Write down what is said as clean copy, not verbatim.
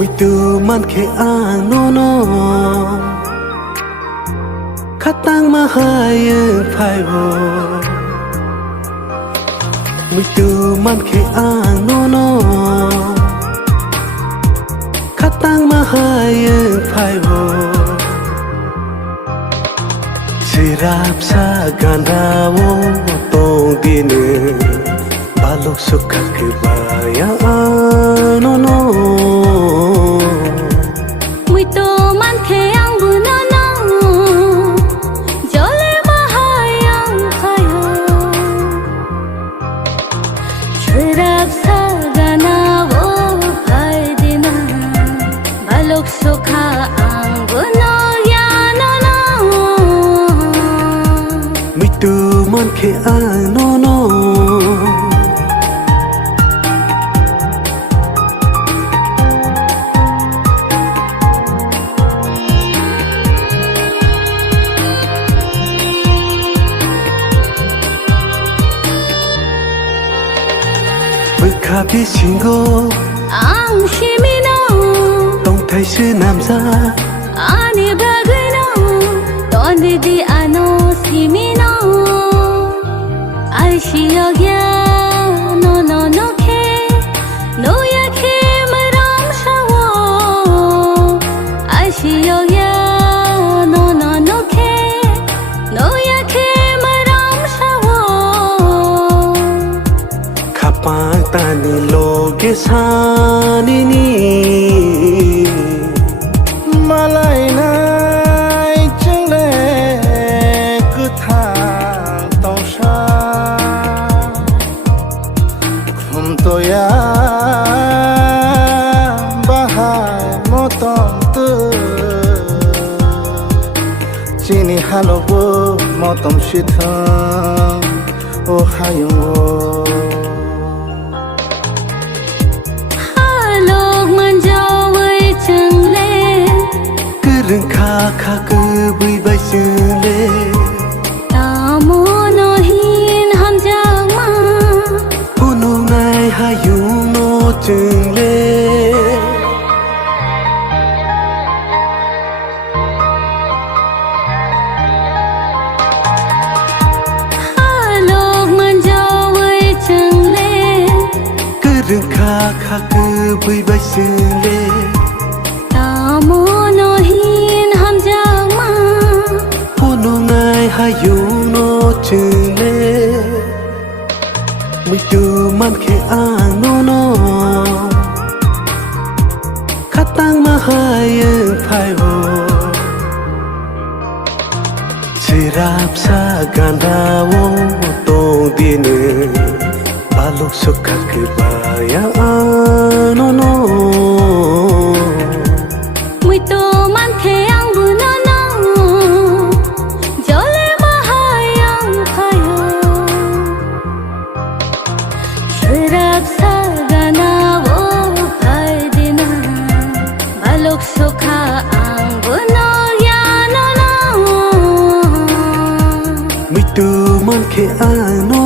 mwito man ke ang nono katang mahayang paibo mwito man ke ang nono katang mahayang paibo sirap sa gandawo tong dine balok suka kebayaan nono mwito man ke ang bunono jole mahayang phayo sirap sa ganawo phai dina balok sukha ang buno ya nono mwito man ke ang nono Kapi singo ang shimino tong thai sư nam gia ani bagino ton di ano simino ai shiyogya no no no ke no ya ke maram shawo ai shiyogya no no no ke no ya ke maram shawo kapang tani loge sani ni malai nai chengle kuthang tong sha khum to ya bahai motong tu chini halobo motom shithang o hayung rừng kha kha cứ bụi bay sương lê ta mô no hin ham giang ma cô nô ngay hai dung nô chừng lê lộc man giàu với chừng lê cứ rừng kha kha cứ bụi bay sương lê ta mô no hin ham giang ma cô nô ngay hai dung nô chừng lê mwito man ke ang nono katang mahayang paibo sirap sa gandawo tong dine balok suka kebayaan nono mwito man ke ang bunono jole mahayang phayo sirap sa ganawo phai dina balok sukha ang buno ya nono mwito man ke ang nono